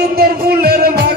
ওষুধের ফুলের বা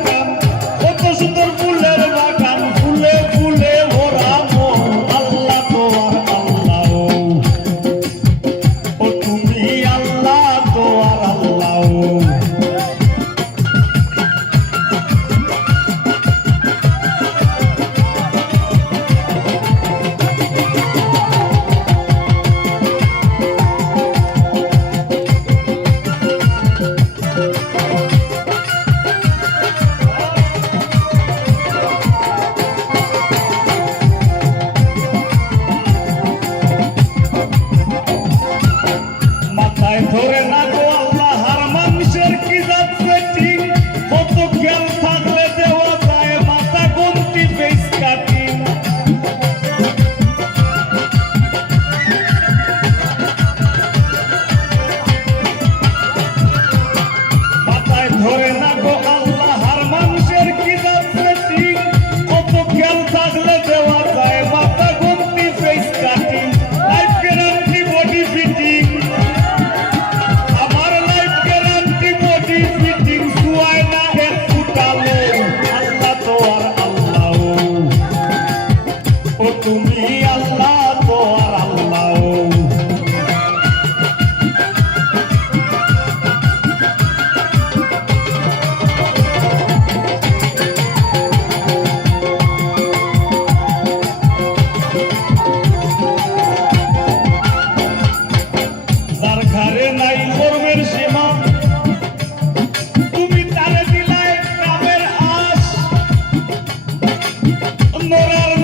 Hey.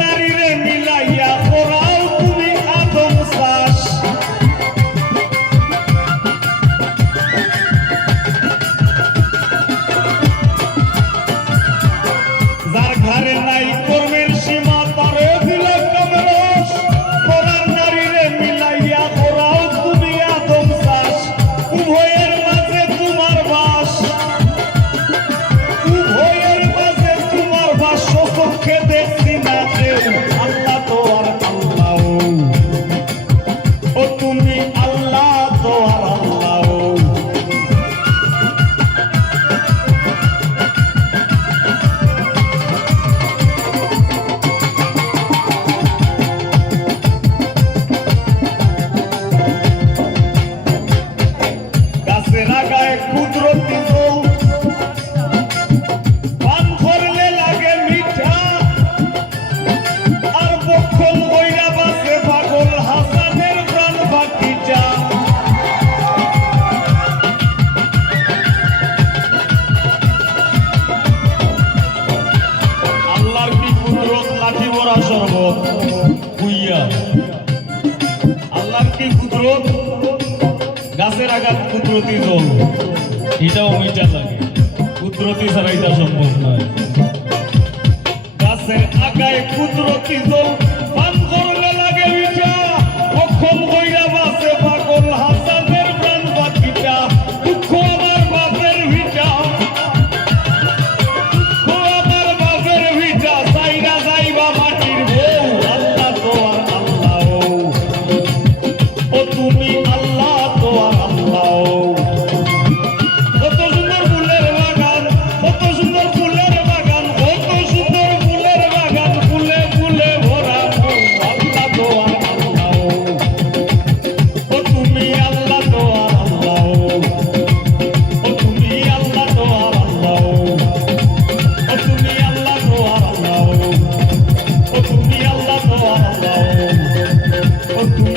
গাছের আঘাত কুদরতি জল। এটাও মিটা লাগে। কুদরতি ছাড়া এটা সম্ভব নয়। গাছের আগায় কুদরতি জল, পান করলে লাগে মিঠা, অক্ষম কইরা ও